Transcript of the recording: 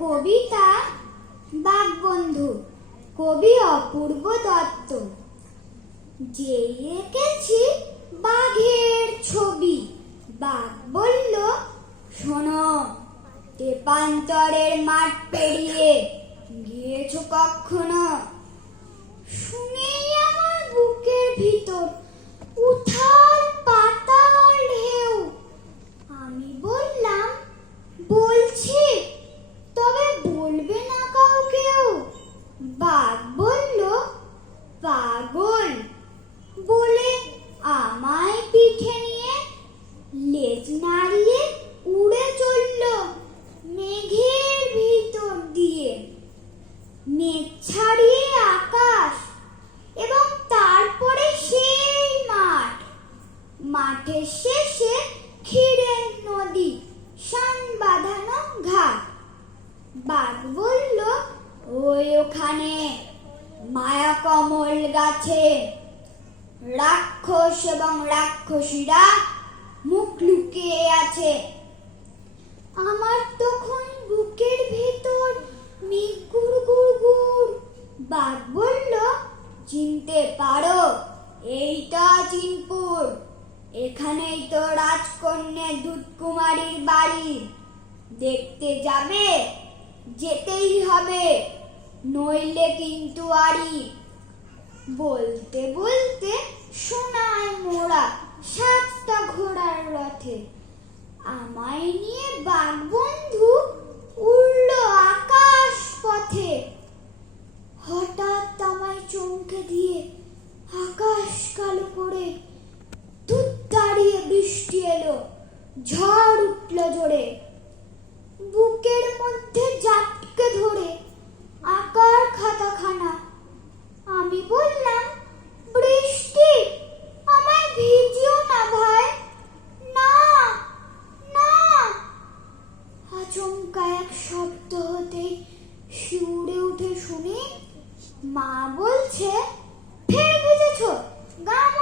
কবিতা বাঘবন্ধু, কবি অপূর্ব দত্ত। যেই এঁকেছি বাঘের ছবি, বাঘ বলল, শোনো, তেপান্তরের মাঠ পেরিয়ে গিয়েছো কখনো? শুনেই আমার বুকের ভিতর উথাল পাতাল ঢেউ। আমি বললাম, বলছি, তবে বলবে না কাউকেও। বাঘ বলল, পাগল, বলে আমায় পিঠে নিয়ে লেজ নাড়িয়ে উড়ে চলল মেঘের ভিতর দিয়ে। মেঘ ছাড়িয়ে আকাশ, এবং তারপরে সেই মাঠ, মাঠের শেষে ক্ষীরের নদী, শান বাঁধানো ঘাট। বাঘ বলল, ওই ওখানে মায়া কমল গাছে রাক্ষস এবং রাক্ষসীরা মুখ লুকিয়ে আছে। আমার তখন বুকের ভেতর মেঘ গুড় গুড় গুড়। বাঘ বলল, চিনতে পারো, এইটা চিনপুর, এখানেই তো রাজকন্যা দুধকুমারীর বাড়ি। দেখতে যাবে? যেতেই হবে, নইলে কিন্তু আড়ি। বলতে বলতে সোনায় মোড়া 7টা ঘোড়ার রথে আমায় নিয়ে বাঘবন্ধু উড়ল আকাশ পথে। হঠাৎ আমায় চমকে দিয়ে আকাশ কালো করে দুধ দাঁড়িয়ে বৃষ্টি এলো, ঝড় উঠল জোরে। বুকের মধ্যে জাপটে ধরে আকার খাতাখানা। আমি বললাম, বৃষ্টি, আমায় ভিজিও না ভাই, না না। আচমকা এক শব্দ হতেই শিউরে উঠে শুনি মা বলছে, ফের ভিজেছ, গান